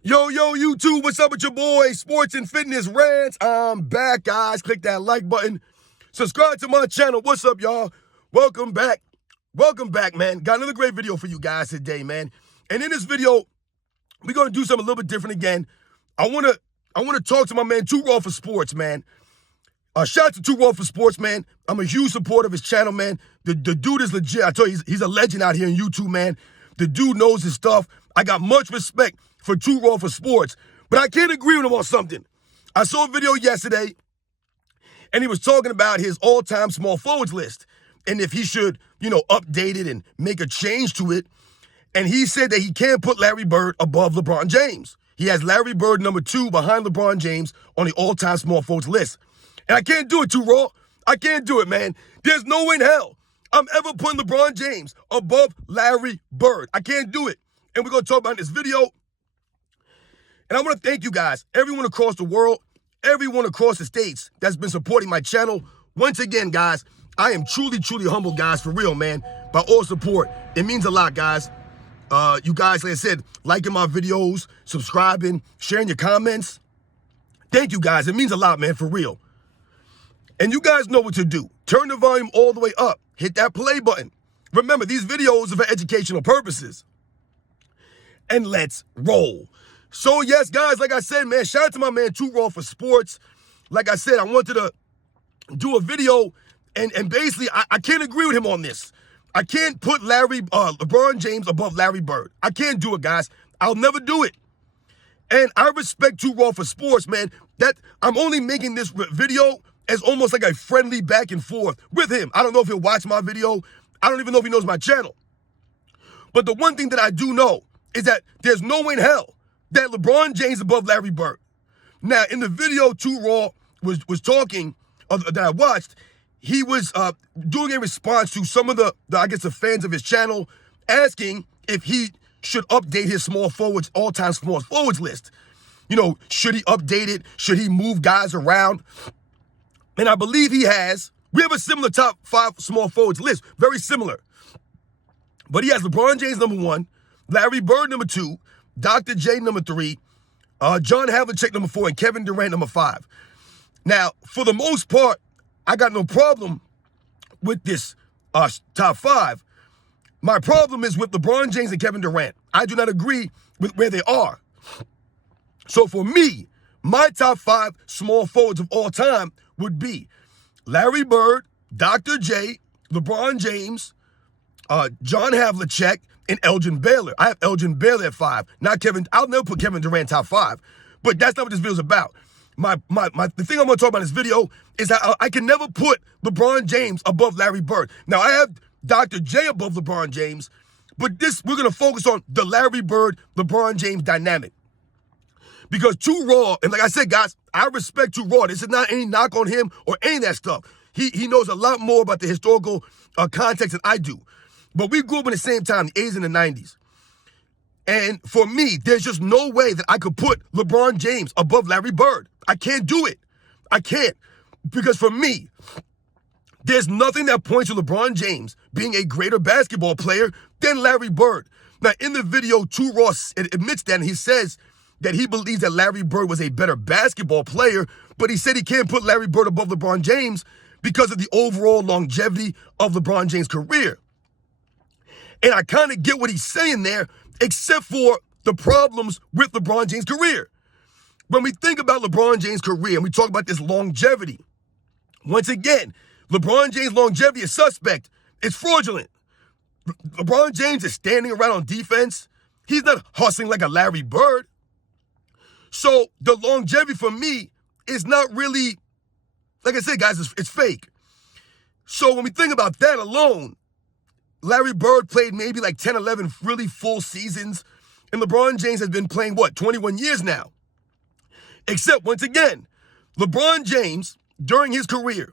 Yo, YouTube, what's up with your boy, Sports and Fitness Rants? I'm back, guys. Click that like button. Subscribe to my channel. What's up, y'all? Welcome back. Welcome back, man. Got another great video for you guys today, man. And in this video, we're going to do something a little bit different again. I want to talk to my man, Too Raw for Sports, man. Shout out to Too Raw for Sports, man. I'm a huge supporter of his channel, man. The dude is legit. I tell you, he's a legend out here in YouTube, man. The dude knows his stuff. I got much respect for Too Raw for Sports, but I can't agree with him on something. I saw a video yesterday, and he was talking about his all-time small forwards list, and if he should, update it and make a change to it. And he said that he can't put Larry Bird above LeBron James. He has Larry Bird number 2 behind LeBron James on the all-time small forwards list. And I can't do it, Too Raw. I can't do it, man. There's no way in hell I'm ever putting LeBron James above Larry Bird. I can't do it. And we're going to talk about this video. And I want to thank you guys, everyone across the world, everyone across the states that's been supporting my channel. Once again, guys, I am truly, truly humbled, guys, for real, man, by all support. It means a lot, guys. You guys, like I said, liking my videos, subscribing, sharing your comments. Thank you, guys. It means a lot, man, for real. And you guys know what to do. Turn the volume all the way up. Hit that play button. Remember, these videos are for educational purposes. And let's roll. So, yes, guys, like I said, man, shout out to my man, Too Raw for Sports. Like I said, I wanted to do a video, and basically, I can't agree with him on this. I can't put LeBron James above Larry Bird. I can't do it, guys. I'll never do it. And I respect Too Raw for Sports, man. That I'm only making this video as almost like a friendly back and forth with him. I don't know if he'll watch my video. I don't even know if he knows my channel. But the one thing that I do know is that there's no way in hell that LeBron James above Larry Bird. Now, in the video Too Raw was talking, that I watched, he was doing a response to some of the fans of his channel, asking if he should update his all-time small forwards list. Should he update it? Should he move guys around? And I believe he has. We have a similar top 5 small forwards list, very similar. But he has LeBron James number 1, Larry Bird number 2, Dr. J number 3, John Havlicek number 4, and Kevin Durant number 5. Now, for the most part, I got no problem with this top 5. My problem is with LeBron James and Kevin Durant. I do not agree with where they are. So for me, my top 5 small forwards of all time would be Larry Bird, Dr. J, LeBron James, John Havlicek, and Elgin Baylor. I have Elgin Baylor at 5. Not Kevin. I'll never put Kevin Durant top 5. But that's not what this video is about. The thing I'm going to talk about in this video is that I can never put LeBron James above Larry Bird. Now, I have Dr. J above LeBron James, but we're going to focus on the Larry Bird, LeBron James dynamic. Because Too Raw, and like I said, guys, I respect Too Raw. This is not any knock on him or any of that stuff. He knows a lot more about the historical context than I do. But we grew up in the same time, the 80s and the 90s. And for me, there's just no way that I could put LeBron James above Larry Bird. I can't do it. I can't. Because for me, there's nothing that points to LeBron James being a greater basketball player than Larry Bird. Now, in the video, Too Raw admits that, and he says that he believes that Larry Bird was a better basketball player, but he said he can't put Larry Bird above LeBron James because of the overall longevity of LeBron James' career. And I kind of get what he's saying there, except for the problems with LeBron James' career. When we think about LeBron James' career and we talk about this longevity, once again, LeBron James' longevity is suspect. It's fraudulent. LeBron James is standing around on defense. He's not hustling like a Larry Bird. So the longevity for me is not really, like I said, guys, it's fake. So when we think about that alone, Larry Bird played maybe like 10, 11 really full seasons, and LeBron James has been playing, 21 years now? Except, once again, LeBron James, during his career,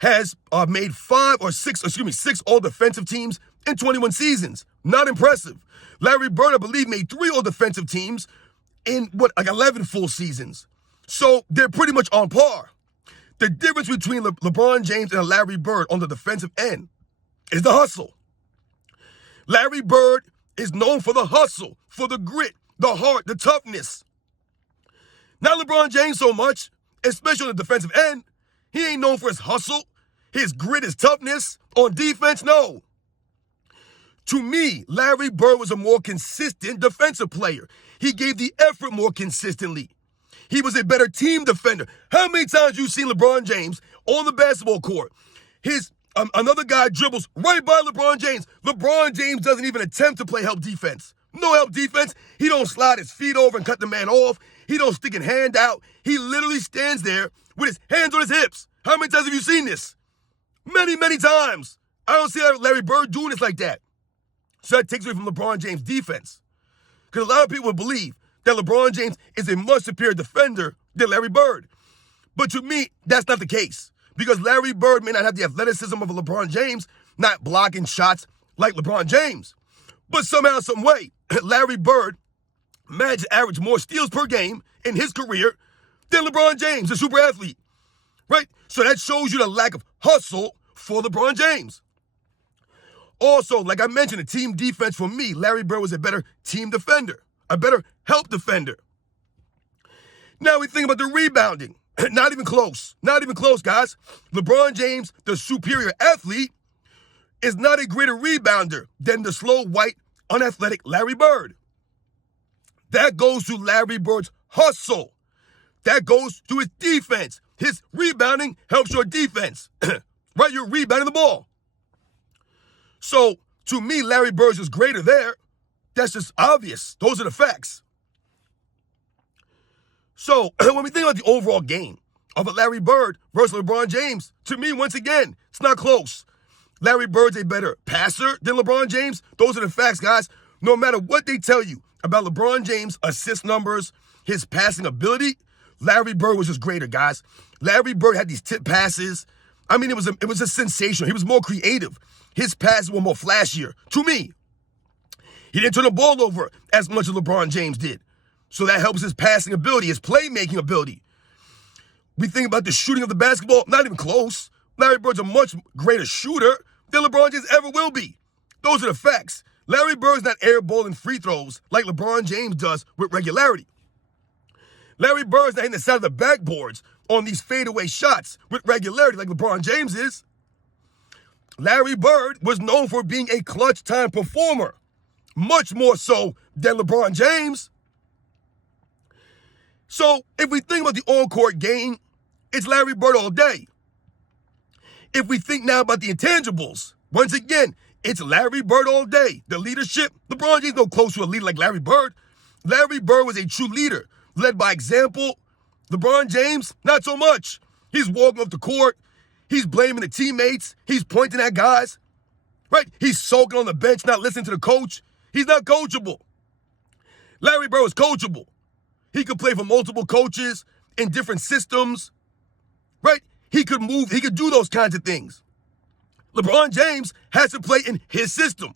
has made 6 all-defensive teams in 21 seasons. Not impressive. Larry Bird, I believe, made 3 all-defensive teams in, 11 full seasons. So they're pretty much on par. The difference between LeBron James and Larry Bird on the defensive end is the hustle. Larry Bird is known for the hustle, for the grit, the heart, the toughness. Not LeBron James so much, especially on the defensive end. He ain't known for his hustle, his grit, his toughness. On defense, no. To me, Larry Bird was a more consistent defensive player. He gave the effort more consistently. He was a better team defender. How many times you seen LeBron James on the basketball court? Another guy dribbles right by LeBron James. LeBron James doesn't even attempt to play help defense. No help defense. He don't slide his feet over and cut the man off. He don't stick his hand out. He literally stands there with his hands on his hips. How many times have you seen this? Many, many times. I don't see Larry Bird doing this like that. So that takes away from LeBron James' defense. Because a lot of people believe that LeBron James is a much superior defender than Larry Bird. But to me, that's not the case. Because Larry Bird may not have the athleticism of a LeBron James, not blocking shots like LeBron James. But somehow, some way, Larry Bird managed to average more steals per game in his career than LeBron James, a super athlete. Right? So that shows you the lack of hustle for LeBron James. Also, like I mentioned, the team defense for me, Larry Bird was a better team defender, a better help defender. Now we think about the rebounding. Not even close. Not even close, guys. LeBron James, the superior athlete, is not a greater rebounder than the slow, white, unathletic Larry Bird. That goes to Larry Bird's hustle. That goes to his defense. His rebounding helps your defense. Right? You're rebounding the ball. So, to me, Larry Bird is greater there. That's just obvious. Those are the facts. So, when we think about the overall game of a Larry Bird versus LeBron James, to me, once again, it's not close. Larry Bird's a better passer than LeBron James. Those are the facts, guys. No matter what they tell you about LeBron James' assist numbers, his passing ability, Larry Bird was just greater, guys. Larry Bird had these tip passes. I mean, it was a sensation. He was more creative. His passes were more flashier, to me. He didn't turn the ball over as much as LeBron James did. So that helps his passing ability, his playmaking ability. We think about the shooting of the basketball, not even close. Larry Bird's a much greater shooter than LeBron James ever will be. Those are the facts. Larry Bird's not airballing free throws like LeBron James does with regularity. Larry Bird's not hitting the side of the backboards on these fadeaway shots with regularity like LeBron James is. Larry Bird was known for being a clutch time performer, much more so than LeBron James. So if we think about the on-court game, it's Larry Bird all day. If we think now about the intangibles, once again, it's Larry Bird all day. The leadership, LeBron James no close to a leader like Larry Bird. Larry Bird was a true leader, led by example. LeBron James, not so much. He's walking off the court. He's blaming the teammates. He's pointing at guys. Right? He's sulking on the bench, not listening to the coach. He's not coachable. Larry Bird was coachable. He could play for multiple coaches in different systems. Right? He could move. He could do those kinds of things. LeBron James has to play in his system.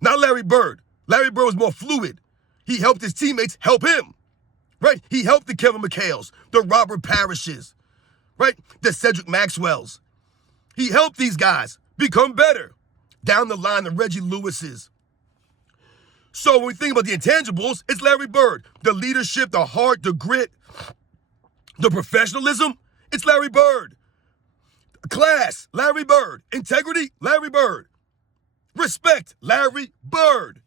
Not Larry Bird. Larry Bird was more fluid. He helped his teammates help him. Right? He helped the Kevin McHale's, the Robert Parishes, right? The Cedric Maxwell's. He helped these guys become better. Down the line, the Reggie Lewis's. So when we think about the intangibles, it's Larry Bird. The leadership, the heart, the grit, the professionalism, it's Larry Bird. Class, Larry Bird. Integrity, Larry Bird. Respect, Larry Bird.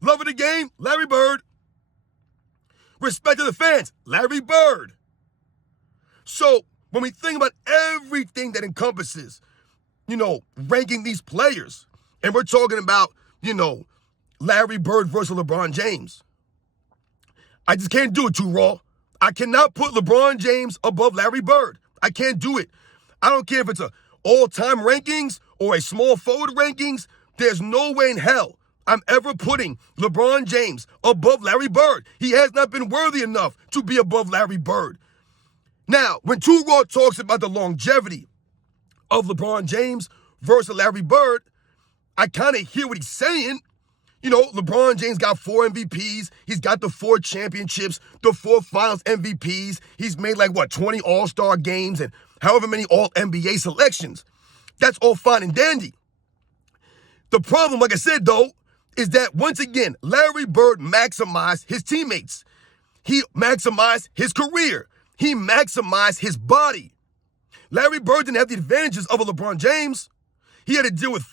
Love of the game, Larry Bird. Respect to the fans, Larry Bird. So when we think about everything that encompasses, ranking these players, and we're talking about, Larry Bird versus LeBron James, I just can't do it too raw. I cannot put LeBron James above Larry Bird. I can't do it. I don't care if it's a all-time rankings or a small forward rankings. There's no way in hell I'm ever putting LeBron James above Larry Bird. He has not been worthy enough to be above Larry Bird. Now, when Too Raw talks about the longevity of LeBron James versus Larry Bird, I kind of hear what he's saying. LeBron James got 4 MVPs. He's got the 4 championships, the 4 finals MVPs. He's made 20 All-Star games and however many All-NBA selections. That's all fine and dandy. The problem, like I said, though, is that, once again, Larry Bird maximized his teammates. He maximized his career. He maximized his body. Larry Bird didn't have the advantages of a LeBron James. He had to deal with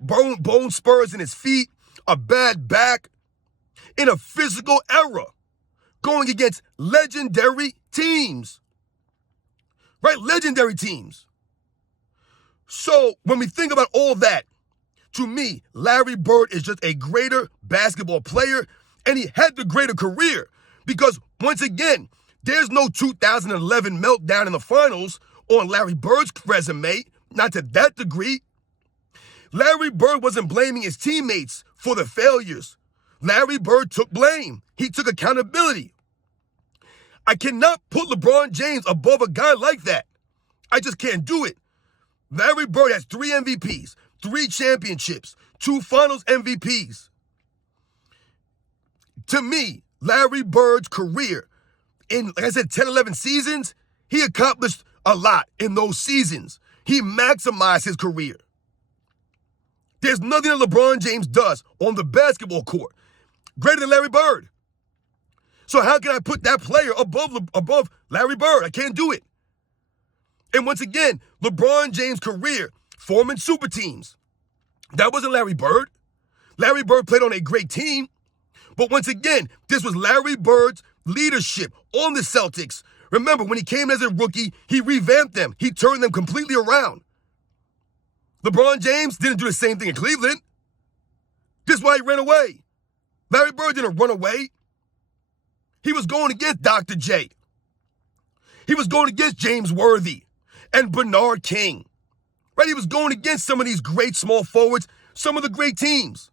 bone spurs in his feet, a bad back, in a physical era, going against legendary teams. Right? Legendary teams. So when we think about all that, to me, Larry Bird is just a greater basketball player, and he had the greater career because, once again, there's no 2011 meltdown in the finals on Larry Bird's resume, not to that degree. Larry Bird wasn't blaming his teammates for the failures. Larry Bird took blame. He took accountability. I cannot put LeBron James above a guy like that. I just can't do it. Larry Bird has 3 MVPs, 3 championships, 2 finals MVPs. To me, Larry Bird's career in, like I said, 10, 11 seasons, he accomplished a lot in those seasons. He maximized his career. There's nothing that LeBron James does on the basketball court greater than Larry Bird. So how can I put that player above Larry Bird? I can't do it. And once again, LeBron James' career forming super teams. That wasn't Larry Bird. Larry Bird played on a great team. But once again, this was Larry Bird's leadership on the Celtics. Remember, when he came as a rookie, he revamped them. He turned them completely around. LeBron James didn't do the same thing in Cleveland. This is why he ran away. Larry Bird didn't run away. He was going against Dr. J. He was going against James Worthy and Bernard King. Right? He was going against some of these great small forwards, some of the great teams.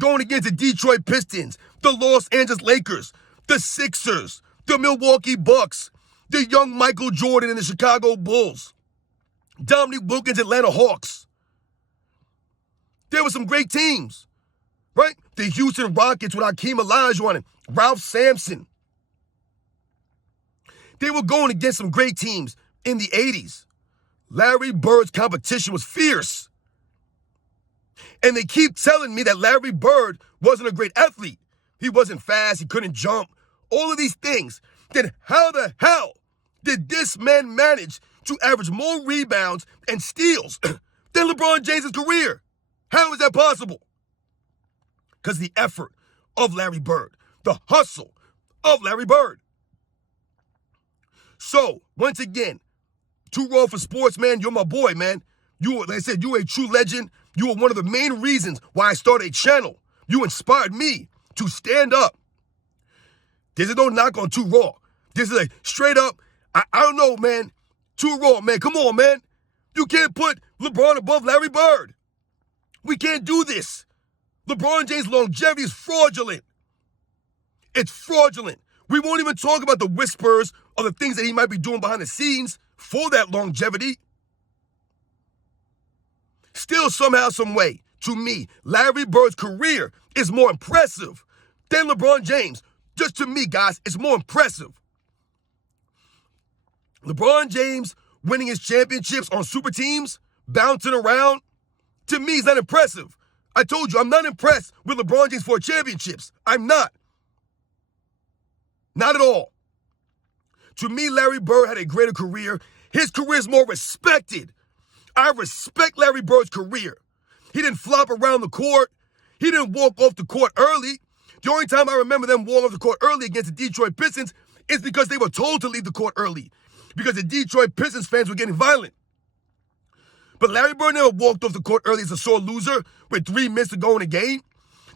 Going against the Detroit Pistons, the Los Angeles Lakers, the Sixers, the Milwaukee Bucks, the young Michael Jordan and the Chicago Bulls, Dominique Wilkins' Atlanta Hawks. There were some great teams, right? The Houston Rockets with Hakeem Olajuwon and Ralph Sampson. They were going against some great teams in the 80s. Larry Bird's competition was fierce. And they keep telling me that Larry Bird wasn't a great athlete. He wasn't fast, he couldn't jump, all of these things. Then how the hell did this man manage to average more rebounds and steals than LeBron James' career? How is that possible? Because the effort of Larry Bird, the hustle of Larry Bird. So, once again, Too Raw for Sports, man, you're my boy, man. Like I said, you're a true legend. You were one of the main reasons why I started a channel. You inspired me to stand up. This is no knock on Too Raw. This is a straight up, I don't know, man. Too Raw, man. Come on, man. You can't put LeBron above Larry Bird. We can't do this. LeBron James' longevity is fraudulent. It's fraudulent. We won't even talk about the whispers or the things that he might be doing behind the scenes for that longevity. Still, somehow, some way, to me, Larry Bird's career is more impressive than LeBron James. Just to me, guys, it's more impressive. LeBron James winning his championships on super teams, bouncing around, to me, is not impressive. I told you, I'm not impressed with LeBron James for championships. I'm not. Not at all. To me, Larry Bird had a greater career. His career is more respected. I respect Larry Bird's career. He didn't flop around the court. He didn't walk off the court early. The only time I remember them walking off the court early against the Detroit Pistons is because they were told to leave the court early, because the Detroit Pistons fans were getting violent. But Larry Bird never walked off the court early as a sore loser with 3 minutes to go in a game.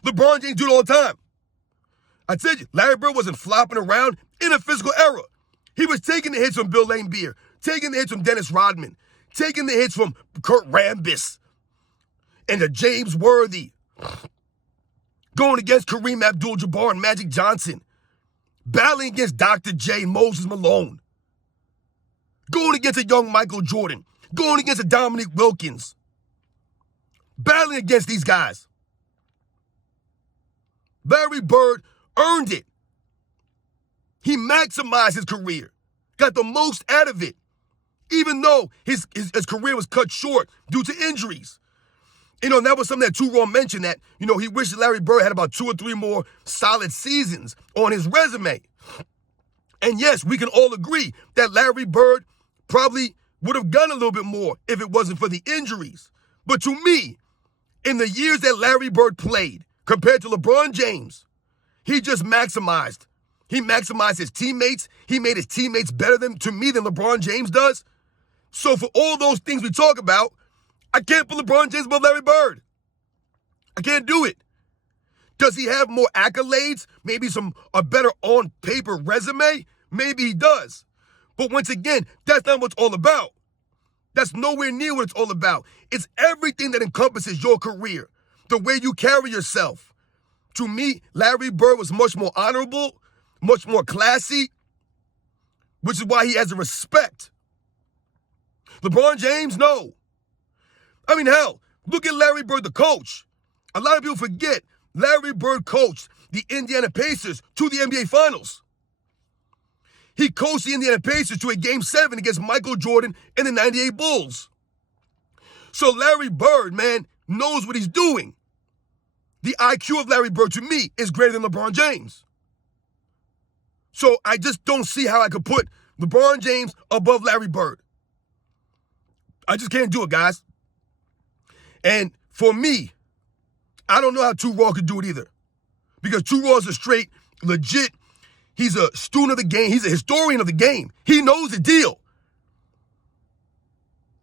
LeBron James do it all the time. I tell you, Larry Bird wasn't flopping around in a physical era. He was taking the hits from Bill Laimbeer, taking the hits from Dennis Rodman, taking the hits from Kurt Rambis and the James Worthy, going against Kareem Abdul-Jabbar and Magic Johnson, battling against Dr. J, Moses Malone, going against a young Michael Jordan, going against a Dominique Wilkins, battling against these guys. Larry Bird earned it. He maximized his career, got the most out of it, even though his career was cut short due to injuries. And that was something that Too Raw mentioned, that, he wished Larry Bird had about 2 or 3 more solid seasons on his resume. And yes, we can all agree that Larry Bird probably would have done a little bit more if it wasn't for the injuries. But to me, in the years that Larry Bird played, compared to LeBron James, he just maximized. He maximized his teammates. He made his teammates better than LeBron James does. So for all those things we talk about, I can't put LeBron James above Larry Bird. I can't do it. Does he have more accolades? Maybe a better on-paper resume? Maybe he does. But once again, that's not what it's all about. That's nowhere near what it's all about. It's everything that encompasses your career, the way you carry yourself. To me, Larry Bird was much more honorable, much more classy, which is why he has the respect. LeBron James, no. I mean, hell, look at Larry Bird, the coach. A lot of people forget Larry Bird coached the Indiana Pacers to the NBA Finals. He coached the Indiana Pacers to a Game 7 against Michael Jordan and the 98 Bulls. So Larry Bird, man, knows what he's doing. The IQ of Larry Bird, to me, is greater than LeBron James. So I just don't see how I could put LeBron James above Larry Bird. I just can't do it, guys. And for me, I don't know how Too Raw could do it either. Because Too Raw is a straight, legit, he's a student of the game. He's a historian of the game. He knows the deal.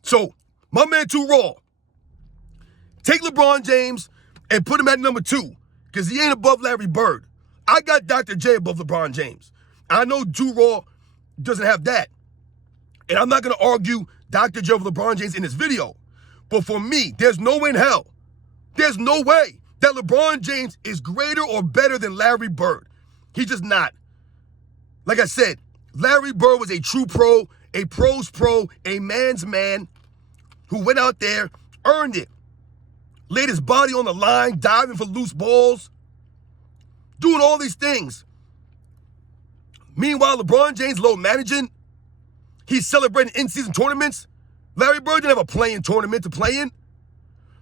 So, my man Too Raw, take LeBron James and put him at number 2, because he ain't above Larry Bird. I got Dr. J above LeBron James. I know Too Raw doesn't have that. And I'm not going to argue Dr. J over LeBron James in this video. But for me, there's no way in hell, there's no way that LeBron James is greater or better than Larry Bird. He's just not. Like I said, Larry Bird was a true pro, a pro's pro, a man's man who went out there, earned it, laid his body on the line, diving for loose balls, doing all these things. Meanwhile, LeBron James low managing. He's celebrating in-season tournaments. Larry Bird didn't have a play-in tournament to play in.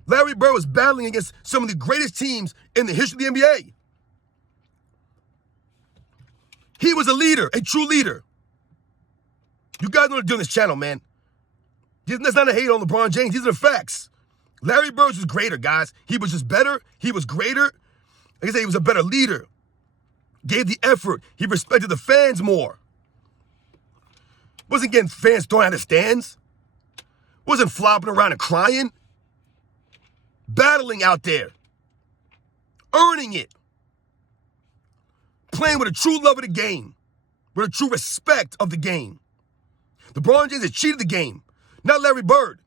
Larry Bird was battling against some of the greatest teams in the history of the NBA. He was a leader, a true leader. You guys know what to do on this channel, man. That's not a hate on LeBron James. These are the facts. Larry Bird was greater, guys. He was just better. He was greater. Like I said, he was a better leader. Gave the effort. He respected the fans more. Wasn't getting fans thrown out of stands. Wasn't flopping around and crying. Battling out there. Earning it. Playing with a true love of the game. With a true respect of the game. LeBron James has cheated the game. Not Larry Bird.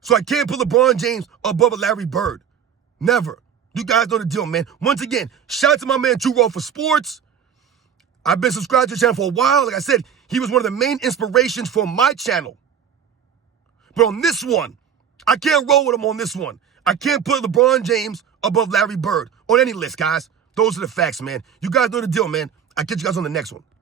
So I can't put LeBron James above a Larry Bird. Never. You guys know the deal, man. Once again, shout out to my man Too Raw for sports. I've been subscribed to the channel for a while. Like I said, he was one of the main inspirations for my channel. But on this one, I can't roll with him on this one. I can't put LeBron James above Larry Bird on any list, guys. Those are the facts, man. You guys know the deal, man. I'll catch you guys on the next one.